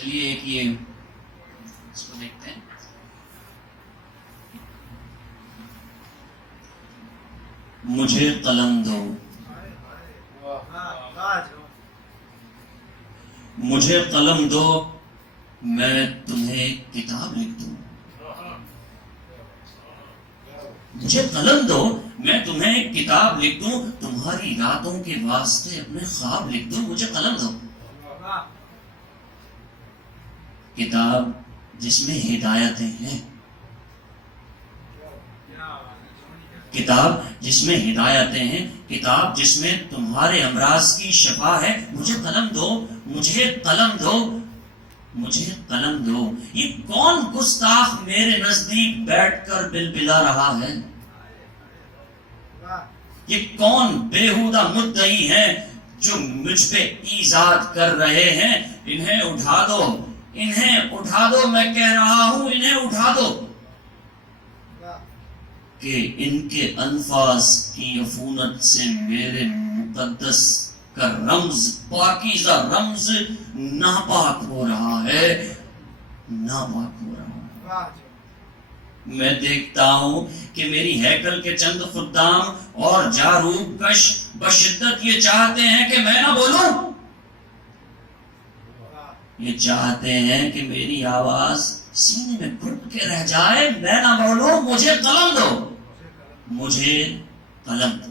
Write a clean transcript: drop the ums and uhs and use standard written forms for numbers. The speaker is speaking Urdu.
چلیے ایک یہ اس کو دیکھتے ہیں. مجھے قلم دو، مجھے قلم دو، میں تمہیں کتاب لکھ دوں. مجھے قلم دو، میں تمہیں کتاب لکھ دوں، تمہاری راتوں کے واسطے اپنے خواب لکھ دوں. مجھے قلم دو، کتاب جس میں ہدایتیں ہیں، کتاب جس میں ہدایتیں ہیں، کتاب جس میں تمہارے امراض کی شفا ہے. مجھے قلم دو، مجھے قلم دو، مجھے قلم دو. یہ کون گستاخ میرے نزدیک بیٹھ کر بلبلا رہا ہے؟ یہ کون بےہودہ مدعی ہیں جو مجھ پہ ایذاد کر رہے ہیں؟ انہیں اٹھا دو، انہیں اٹھا دو، میں کہہ رہا ہوں انہیں اٹھا دو کہ ان کے انفاس کی عفونت سے میرے مقدس کا رمز، پاکیزہ رمز ناپاک ہو رہا ہے، ناپاک ہو رہا ہے. میں دیکھتا ہوں کہ میری ہیکل کے چند خدام اور جاروب کش بشدت یہ چاہتے ہیں کہ میں نہ بولوں، یہ چاہتے ہیں کہ میری آواز سینے میں گھٹ کے رہ جائے، میں نہ بولوں. مجھے قلم دو، مجھے قلم دو.